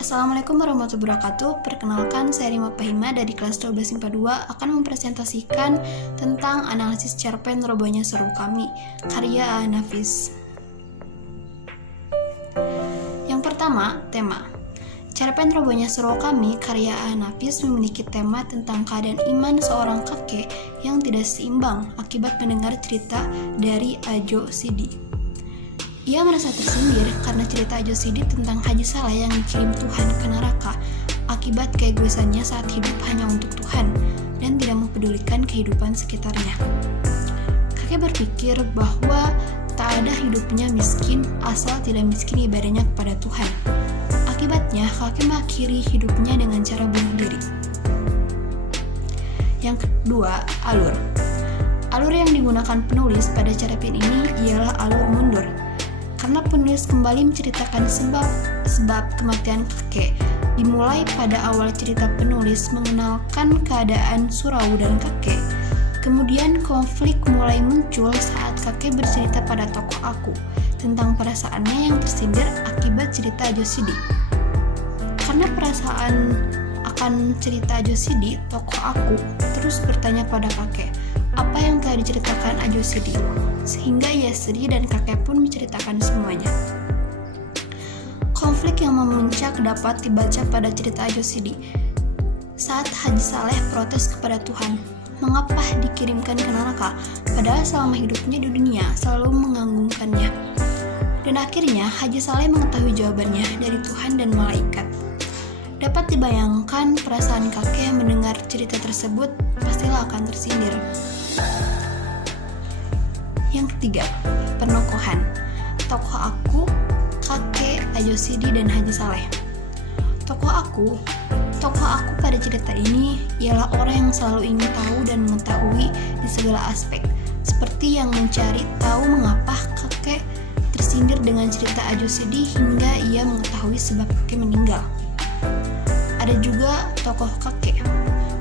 Assalamualaikum warahmatullahi wabarakatuh. Perkenalkan, saya Rima Fahima dari kelas 12 IPA 2 akan mempresentasikan tentang analisis cerpen Robohnya Surau Kami, karya Nafis. Yang pertama, tema. Cerpen Robohnya Surau Kami, karya Nafis memiliki tema tentang keadaan iman seorang kakek yang tidak seimbang akibat mendengar cerita dari Ajo Sidi. Ia merasa tersindir karena cerita Ajo Sidi tentang Haji Saleh yang dikirim Tuhan ke neraka akibat keegoisannya saat hidup hanya untuk Tuhan dan tidak mempedulikan kehidupan sekitarnya. Kakek berpikir bahwa tak ada hidupnya miskin asal tidak miskin ibadahnya kepada Tuhan. Akibatnya, kakek mengakhiri hidupnya dengan cara bunuh diri. Yang kedua, alur. Alur yang digunakan penulis pada cerpen ini ialah alur mundur. Karena penulis kembali menceritakan sebab kematian kakek. Dimulai pada awal cerita penulis mengenalkan keadaan Surau dan kakek. Kemudian konflik mulai muncul saat kakek bercerita pada tokoh aku tentang perasaannya yang tersindir akibat cerita Ajo Sidi. Karena perasaan akan cerita Ajo Sidi, tokoh aku terus bertanya pada kakek, apa yang telah diceritakan Ajo Sidi, sehingga ia sedih dan kakek pun menceritakan semuanya. Konflik yang memuncak dapat dibaca pada cerita Ajo Sidi saat Haji Saleh protes kepada Tuhan, mengapa dikirimkan ke neraka padahal selama hidupnya di dunia selalu mengagunkannya. Dan akhirnya Haji Saleh mengetahui jawabannya dari Tuhan dan malaikat. Dapat dibayangkan perasaan kakek yang mendengar cerita tersebut pastilah akan tersindir. Yang ketiga, penokohan. Tokoh aku, kakek, Ajo Sidi, dan Haji Saleh. Tokoh aku pada cerita ini ialah orang yang selalu ingin tahu dan mengetahui di segala aspek, seperti yang mencari tahu mengapa kakek tersindir dengan cerita Ajo Sidi hingga ia mengetahui sebab kakek meninggal. Ada juga tokoh kakek.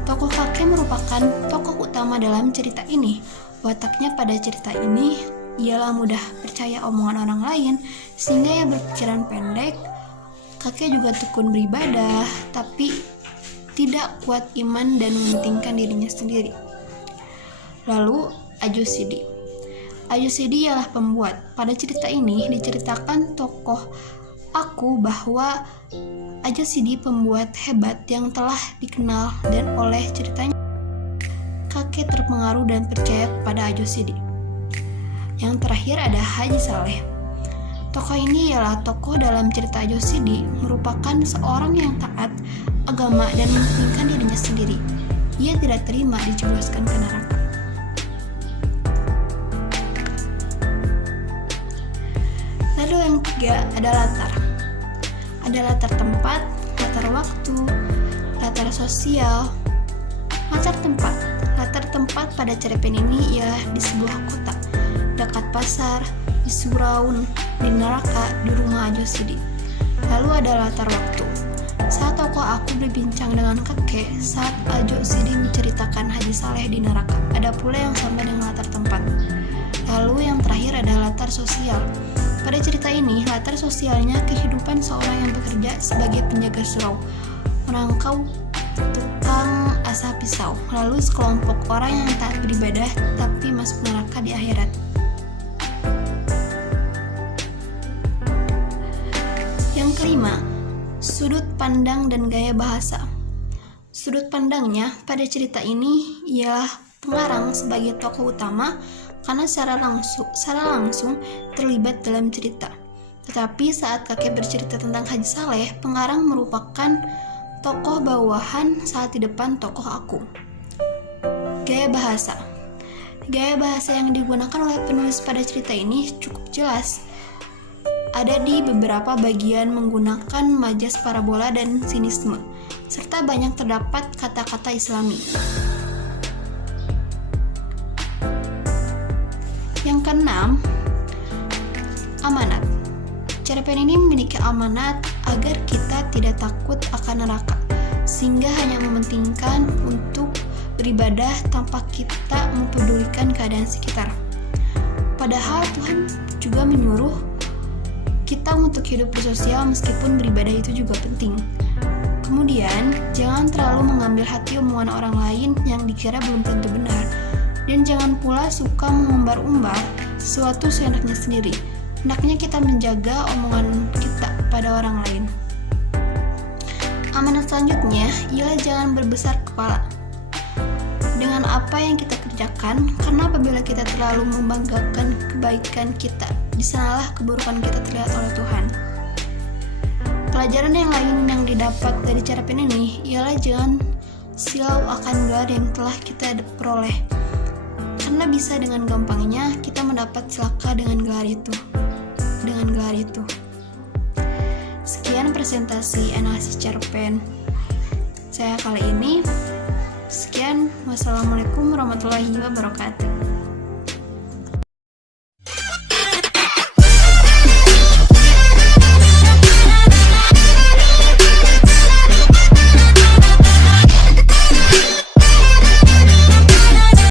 Tokoh kakek merupakan tokoh utama dalam cerita ini. Wataknya pada cerita ini ialah mudah percaya omongan orang lain, sehingga ia berpikiran pendek. Kakek juga tekun beribadah, tapi tidak kuat iman dan mementingkan dirinya sendiri. Lalu, Ajo Sidi. Ajo Sidi ialah pembuat. Pada cerita ini diceritakan tokoh aku bahwa Ajo Sidi pembuat hebat yang telah dikenal dan oleh ceritanya kakek terpengaruh dan percaya kepada Ajo Sidi. Yang terakhir ada Haji Saleh. Tokoh ini ialah tokoh dalam cerita Ajo Sidi, merupakan seorang yang taat agama dan mementingkan dirinya sendiri. Ia tidak terima dijebloskan ke neraka. Lalu yang ketiga ada latar. Ada latar tempat, latar waktu, latar sosial. Latar tempat pada cerpen ini ialah di sebuah kota, dekat pasar, di surau, di neraka, di rumah Ajo Sidi. Lalu ada latar waktu. Saat tokoh aku berbincang dengan kakek, saat Ajo Sidi menceritakan Haji Saleh di neraka. Ada pula yang sama dengan latar tempat. Lalu yang terakhir ada latar sosial. Pada cerita ini, latar sosialnya kehidupan seorang yang bekerja sebagai penjaga surau, merangkau tukang asah pisau, lalu sekelompok orang yang taat beribadah tapi masuk neraka di akhirat. Yang kelima, sudut pandang dan gaya bahasa. Sudut pandangnya pada cerita ini ialah pengarang sebagai tokoh utama karena secara langsung terlibat dalam cerita. Tetapi saat kakek bercerita tentang Haji Saleh, pengarang merupakan tokoh bawahan saat di depan tokoh aku. Gaya bahasa. Gaya bahasa yang digunakan oleh penulis pada cerita ini cukup jelas. Ada di beberapa bagian menggunakan majas parabola dan sinisme, serta banyak terdapat kata-kata Islami. Yang keenam, amanat. Cerpen ini memiliki amanat agar kita tidak takut akan neraka, sehingga hanya mementingkan untuk beribadah tanpa kita mempedulikan keadaan sekitar. Padahal Tuhan juga menyuruh kita untuk hidup bersosial meskipun beribadah itu juga penting. Kemudian, jangan terlalu mengambil hati omongan orang lain yang dikira belum tentu benar. Dan jangan pula suka mengumbar-umbar sesuatu seenaknya sendiri. Hendaknya kita menjaga omongan kita pada orang lain. Amanat selanjutnya ialah jangan berbesar kepala dengan apa yang kita kerjakan, karena apabila kita terlalu membanggakan kebaikan kita, disanalah keburukan kita terlihat oleh Tuhan. Pelajaran yang lain yang didapat dari cerpen ini ialah jangan silau akan gelar yang telah kita peroleh, karena bisa dengan gampangnya kita mendapat celaka dengan gelar itu. Sekian presentasi analisis cerpen saya kali ini. Sekian, wassalamualaikum warahmatullahi wabarakatuh.